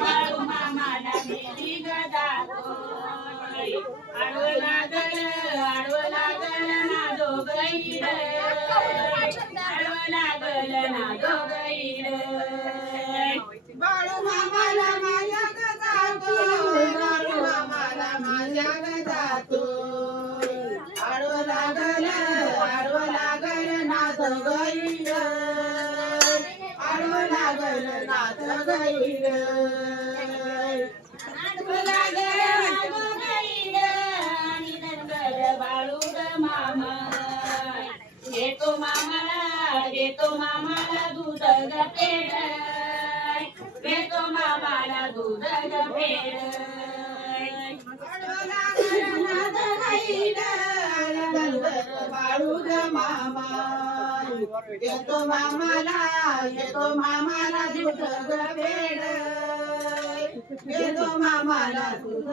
बाळू मामाला मेली गदातोय आडवं लागल ना दोघीर आडवं लागल ना दोघीर बाळू मामाला माझ्या गदातोय बाळू मामाला माझ्या गदातोय आडवं लागल नाथ गैर आडवं लागल नाथ गैर आडवं लागल नाथ गैर आणि धनगर बाळू ग मामा देतो मामाला दूध ग पेड देतो मामाला दूध ग पेड आडवं लागल नाथ गैर बाळू ग मामा येतो मामाला दूध ग पेड येतो मामाला दूध